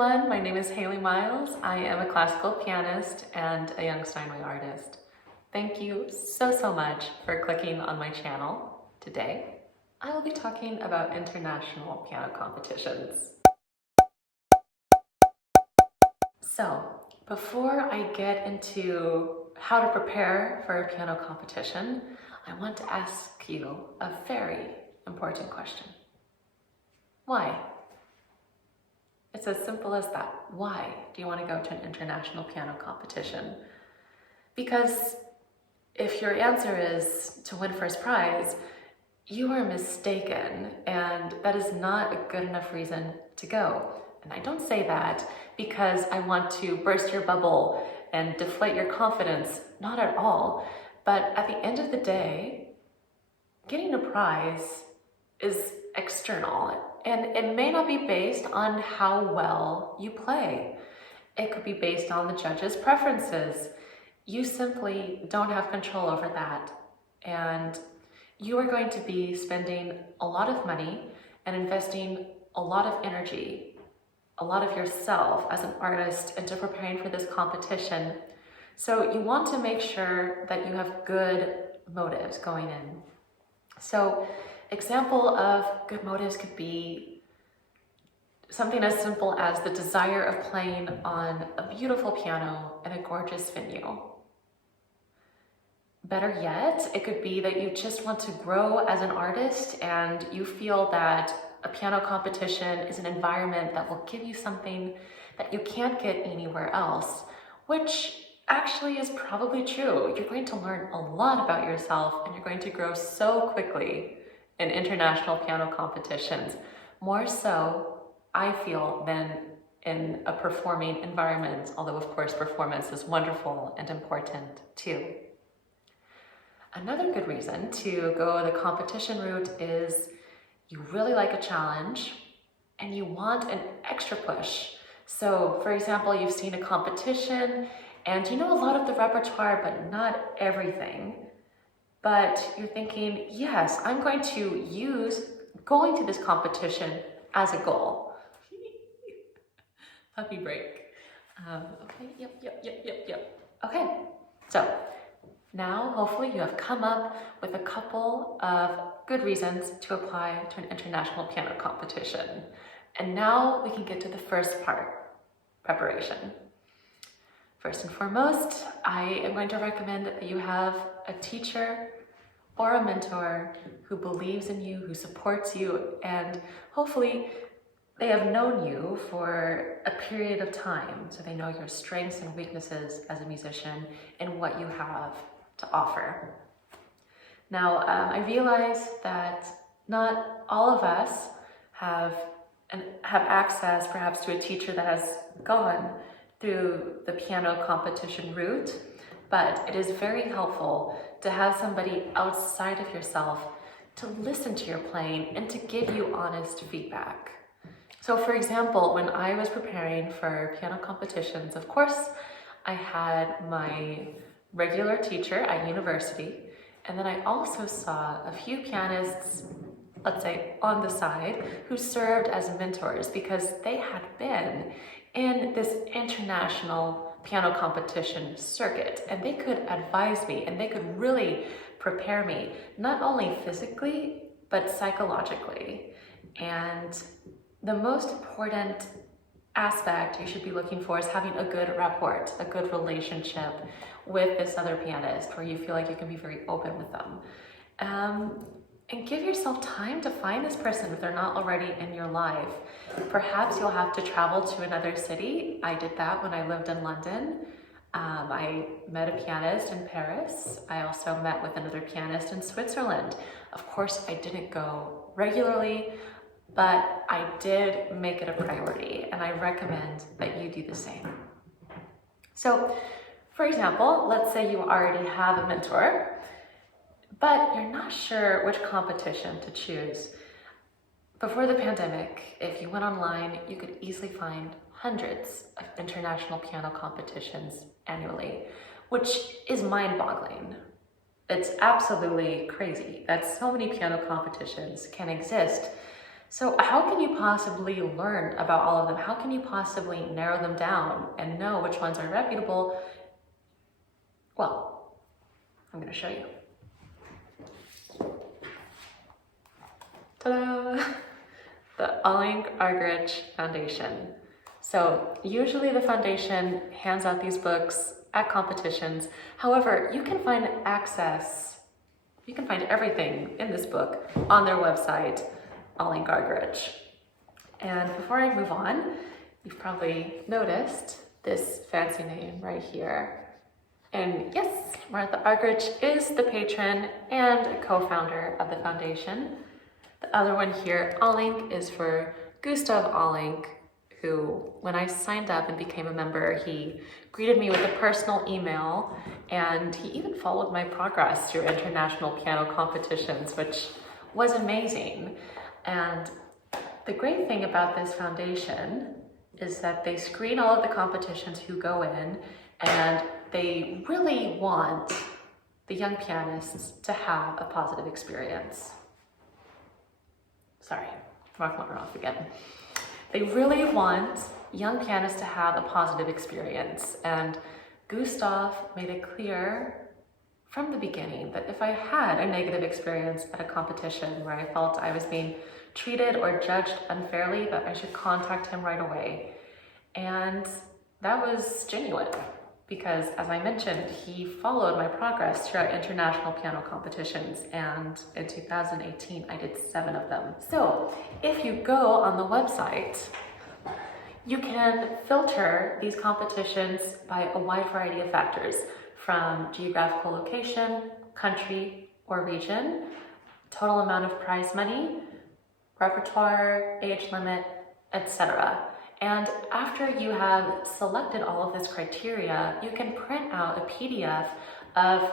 everyone, my name is Myles. I am a classical pianist and a Young Steinway artist. Thank you so much for clicking on my channel today. I will be talking about international piano competitions. So, before I get into how to prepare for a piano competition, I want to ask you a very important question. Why? It's as simple as that. Why do you want to go to an international piano competition? Because if your answer is to win first prize, you are mistaken, and that is not a good enough reason to go. And I don't say that because I want to burst your bubble and deflate your confidence, not at all. But at the end of the day, getting a prize is external, and it may not be based on how well you play. It could be based on the judges' preferences. You simply don't have control over that. And you are going to be spending a lot of money and investing a lot of energy, a lot of yourself as an artist into preparing for this competition. So you want to make sure that you have good motives going in. So example of good motives could be something as simple as the desire of playing on a beautiful piano in a gorgeous venue. Better yet, it could be that you just want to grow as an artist and you feel that a piano competition is an environment that will give you something that you can't get anywhere else, which actually is probably true. You're going to learn a lot about yourself and you're going to grow so quickly in international piano competitions, more so, I feel, than in a performing environment, although of course performance is wonderful and important too. Another good reason to go the competition route is you really like a challenge and you want an extra push. So for example, you've seen a competition and you know a lot of the repertoire, but not everything. But you're thinking, yes, I'm going to use going to this competition as a goal. Puppy break. Okay, yep. Okay, so now hopefully you have come up with a couple of good reasons to apply to an international piano competition. And now we can get to the first part, preparation. First and foremost, I am going to recommend that you have a teacher or a mentor who believes in you, who supports you, and hopefully they have known you for a period of time, so they know your strengths and weaknesses as a musician and what you have to offer. Now, I realize that not all of us have access perhaps to a teacher that has gone through the piano competition route, but it is very helpful to have somebody outside of yourself to listen to your playing and to give you honest feedback. So for example, when I was preparing for piano competitions, of course, I had my regular teacher at university, and then I also saw a few pianists, let's say on the side, who served as mentors because they had been in this international piano competition circuit, and they could advise me and they could really prepare me, not only physically, but psychologically. And the most important aspect you should be looking for is having a good rapport, a good relationship with this other pianist where you feel like you can be very open with them. And give yourself time to find this person if they're not already in your life. Perhaps you'll have to travel to another city. I did that when I lived in London. I met a pianist in Paris. I also met with another pianist in Switzerland. Of course, I didn't go regularly, but I did make it a priority, and I recommend that you do the same. So, for example, let's say you already have a mentor, but you're not sure which competition to choose. Before the pandemic, if you went online, you could easily find hundreds of international piano competitions annually, which is mind-boggling. It's absolutely crazy that so many piano competitions can exist. So how can you possibly learn about all of them? How can you possibly narrow them down and know which ones are reputable? Well, I'm going to show you. Ta-da! The Alling-Argerich Foundation. So usually the foundation hands out these books at competitions. However, you can find everything in this book on their website, Alling-Argerich. And before I move on, you've probably noticed this fancy name right here. And yes, Martha Argerich is the patron and co-founder of the foundation. The other one here, Alling, is for Gustav Alling, who, when I signed up and became a member, he greeted me with a personal email, and he even followed my progress through international piano competitions, which was amazing. And the great thing about this foundation is that they screen all of the competitions who go in, and they really want the young pianists to have a positive experience. Sorry, mark one off again. They really want young pianists to have a positive experience, and Gustav made it clear from the beginning that if I had a negative experience at a competition where I felt I was being treated or judged unfairly, that I should contact him right away. And that was genuine, because as I mentioned, he followed my progress throughout international piano competitions, and in 2018 I did 7 of them. So if you go on the website, you can filter these competitions by a wide variety of factors, from geographical location, country or region, total amount of prize money, repertoire, age limit, etc. And after you have selected all of this criteria, you can print out a PDF of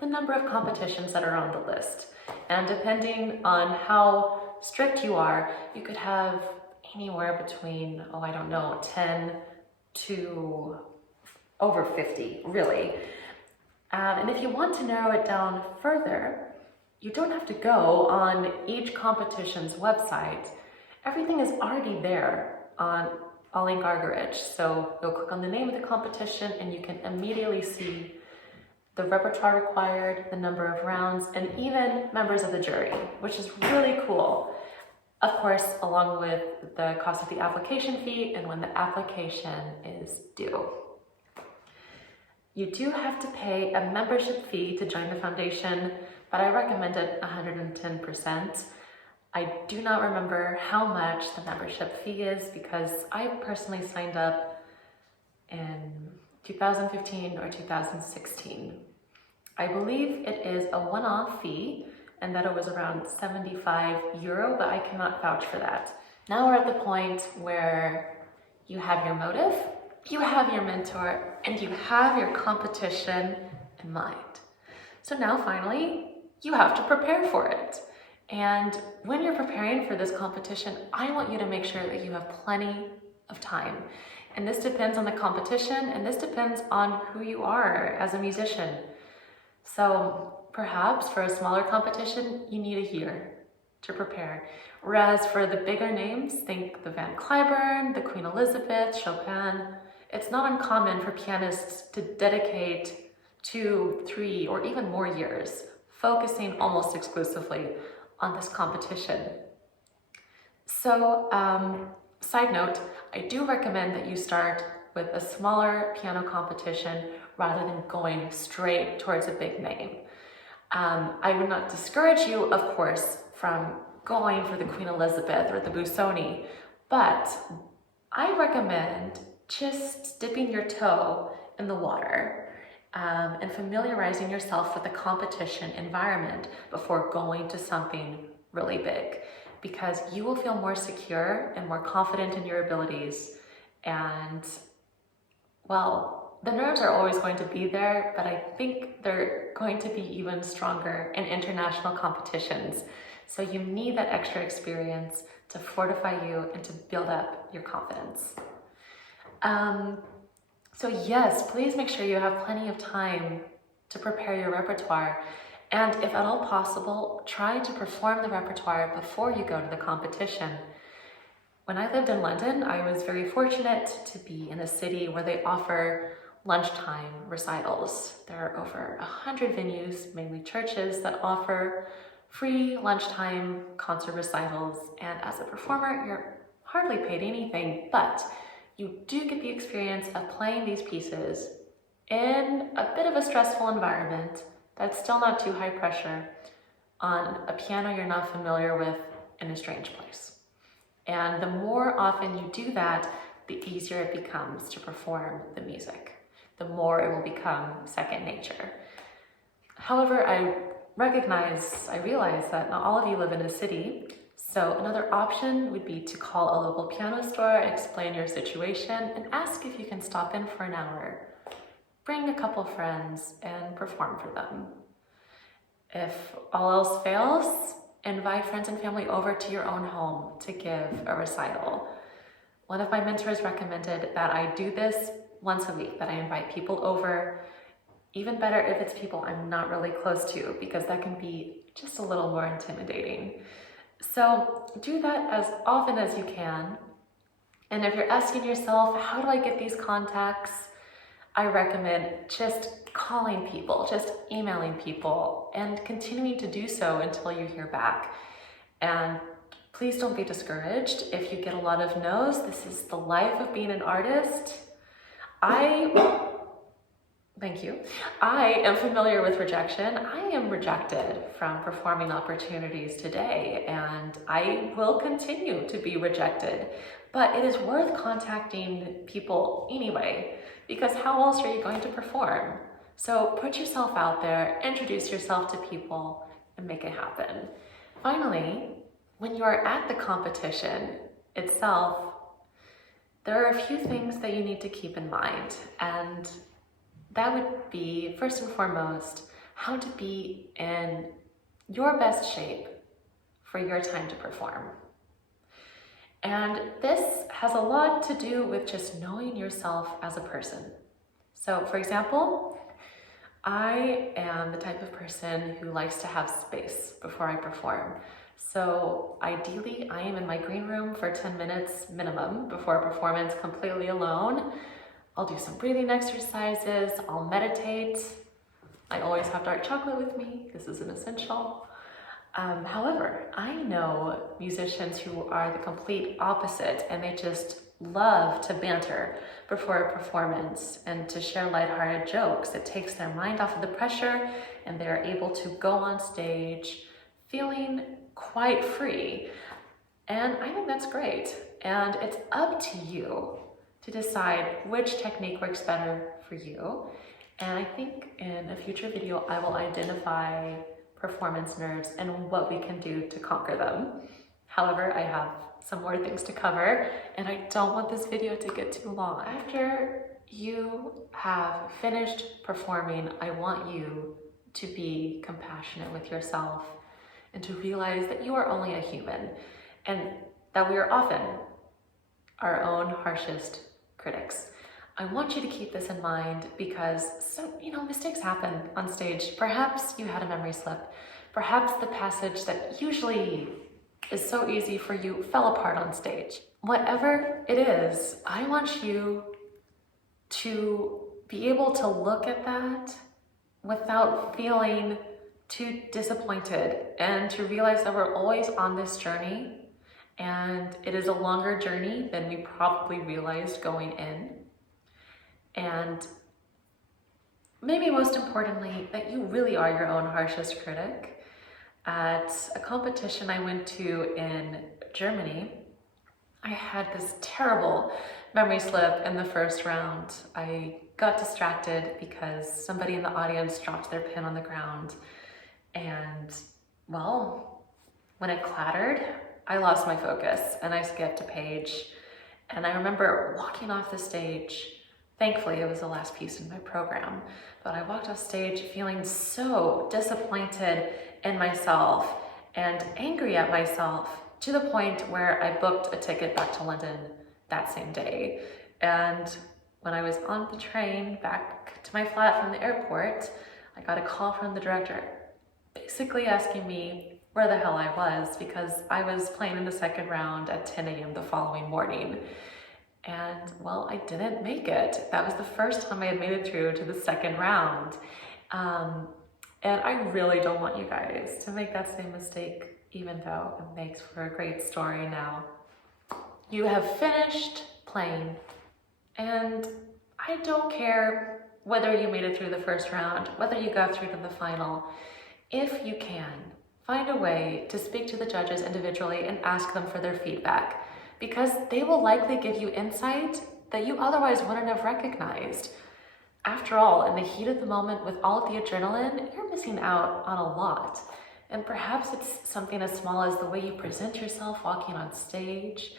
the number of competitions that are on the list. And depending on how strict you are, you could have anywhere between, 10 to over 50, really. And if you want to narrow it down further, you don't have to go on each competition's website. Everything is already there on Alling-Argerich. So you'll click on the name of the competition and you can immediately see the repertoire required, the number of rounds, and even members of the jury, which is really cool. Of course, along with the cost of the application fee and when the application is due. You do have to pay a membership fee to join the foundation, but I recommend it 110%. I do not remember how much the membership fee is because I personally signed up in 2015 or 2016. I believe it is a one-off fee and that it was around €75, but I cannot vouch for that. Now we're at the point where you have your motive, you have your mentor, and you have your competition in mind. So now finally, you have to prepare for it. And when you're preparing for this competition, I want you to make sure that you have plenty of time. And this depends on the competition, and this depends on who you are as a musician. So perhaps for a smaller competition, you need a year to prepare. Whereas for the bigger names, think the Van Cliburn, the Queen Elizabeth, Chopin, it's not uncommon for pianists to dedicate 2, 3, or even more years, focusing almost exclusively on this competition. So, side note, I do recommend that you start with a smaller piano competition rather than going straight towards a big name. I would not discourage you, of course, from going for the Queen Elizabeth or the Busoni, but I recommend just dipping your toe in the water and familiarizing yourself with the competition environment before going to something really big, because you will feel more secure and more confident in your abilities. And well, the nerves are always going to be there, but I think they're going to be even stronger in international competitions. So you need that extra experience to fortify you and to build up your confidence. So yes, please make sure you have plenty of time to prepare your repertoire. And if at all possible, try to perform the repertoire before you go to the competition. When I lived in London, I was very fortunate to be in a city where they offer lunchtime recitals. There are over 100 venues, mainly churches, that offer free lunchtime concert recitals. And as a performer, you're hardly paid anything, but you do get the experience of playing these pieces in a bit of a stressful environment that's still not too high pressure on a piano you're not familiar with in a strange place. And the more often you do that, the easier it becomes to perform the music. The more it will become second nature. However, I realize that not all of you live in a city, so another option would be to call a local piano store, explain your situation, and ask if you can stop in for an hour. Bring a couple friends and perform for them. If all else fails, invite friends and family over to your own home to give a recital. One of my mentors recommended that I do this once a week, that I invite people over. Even better if it's people I'm not really close to, because that can be just a little more intimidating. So do that as often as you can. And if you're asking yourself, how do I get these contacts? I recommend just calling people, just emailing people, and continuing to do so until you hear back. And please don't be discouraged if you get a lot of no's. This is the life of being an artist. Thank you. I am familiar with rejection. I am rejected from performing opportunities today, and I will continue to be rejected. But it is worth contacting people anyway, because how else are you going to perform? So put yourself out there, introduce yourself to people, and make it happen. Finally, when you are at the competition itself, there are a few things that you need to keep in mind, and that would be, first and foremost, how to be in your best shape for your time to perform. And this has a lot to do with just knowing yourself as a person. So, for example, I am the type of person who likes to have space before I perform. So ideally, I am in my green room for 10 minutes minimum before a performance, completely alone. I'll do some breathing exercises, I'll meditate. I always have dark chocolate with me. This is an essential. However, I know musicians who are the complete opposite, and they just love to banter before a performance and to share lighthearted jokes. It takes their mind off of the pressure, and they're able to go on stage feeling quite free. And I think that's great. And it's up to you to decide which technique works better for you. And I think in a future video, I will identify performance nerves and what we can do to conquer them. However, I have some more things to cover, and I don't want this video to get too long. After you have finished performing, I want you to be compassionate with yourself and to realize that you are only a human, and that we are often our own harshest critics. I want you to keep this in mind because mistakes happen on stage. Perhaps you had a memory slip. Perhaps the passage that usually is so easy for you fell apart on stage. Whatever it is, I want you to be able to look at that without feeling too disappointed, and to realize that we're always on this journey, and it is a longer journey than we probably realized going in. And maybe most importantly, that you really are your own harshest critic. At a competition I went to in Germany, I had this terrible memory slip in the first round. I got distracted because somebody in the audience dropped their pen on the ground. And, well, when it clattered, I lost my focus and I skipped a page. And I remember walking off the stage. Thankfully, it was the last piece in my program. But I walked off stage feeling so disappointed in myself and angry at myself, to the point where I booked a ticket back to London that same day. And when I was on the train back to my flat from the airport, I got a call from the director. basically asking me where the hell I was because I was playing in the second round at 10 a.m. the following morning. And well, I didn't make it. That was the first time I had made it through to the second round. And I really don't want you guys to make that same mistake, even though it makes for a great story now. You have finished playing, and I don't care whether you made it through the first round, whether you got through to the final. If you can, find a way to speak to the judges individually and ask them for their feedback, because they will likely give you insight that you otherwise wouldn't have recognized. After all, in the heat of the moment with all of the adrenaline, you're missing out on a lot. And perhaps it's something as small as the way you present yourself walking on stage.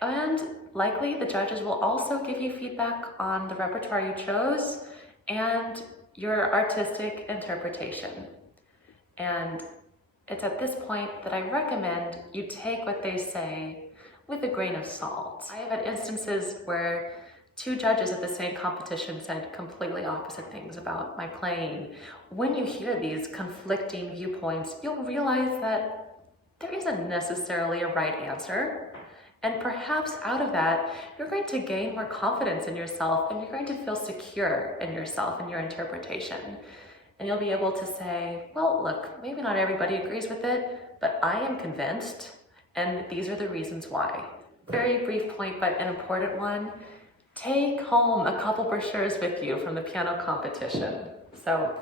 And likely the judges will also give you feedback on the repertoire you chose and your artistic interpretation. And it's at this point that I recommend you take what they say with a grain of salt. I have had instances where two judges at the same competition said completely opposite things about my playing. When you hear these conflicting viewpoints, you'll realize that there isn't necessarily a right answer. And perhaps out of that, you're going to gain more confidence in yourself and you're going to feel secure in yourself and your interpretation. And you'll be able to say, well, look, maybe not everybody agrees with it, but I am convinced, and these are the reasons why. Very brief point, but an important one. Take home a couple brochures with you from the piano competition. So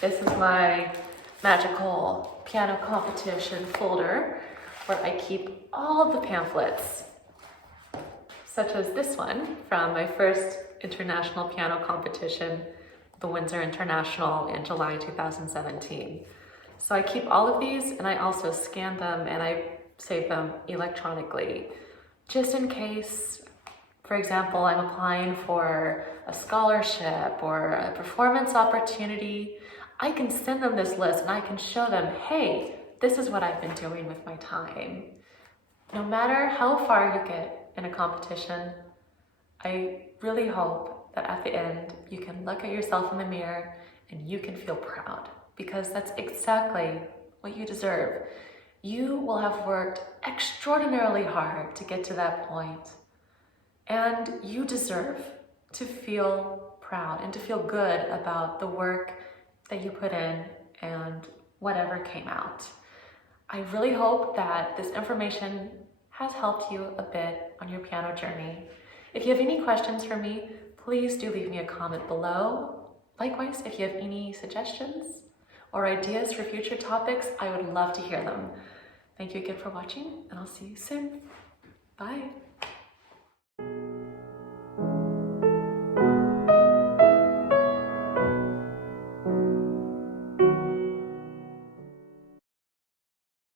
this is my magical piano competition folder where I keep all of the pamphlets, such as this one from my first international piano competition, the Windsor International in July 2017. So I keep all of these and I also scan them and I save them electronically, just in case, for example, I'm applying for a scholarship or a performance opportunity. I can send them this list and I can show them, hey, this is what I've been doing with my time. No matter how far you get in a competition, I really hope that at the end you can look at yourself in the mirror and you can feel proud, because that's exactly what you deserve. You will have worked extraordinarily hard to get to that point, and you deserve to feel proud and to feel good about the work that you put in and whatever came out. I really hope that this information has helped you a bit on your piano journey. If you have any questions for me, please do leave me a comment below. Likewise, if you have any suggestions or ideas for future topics, I would love to hear them. Thank you again for watching, and I'll see you soon. Bye.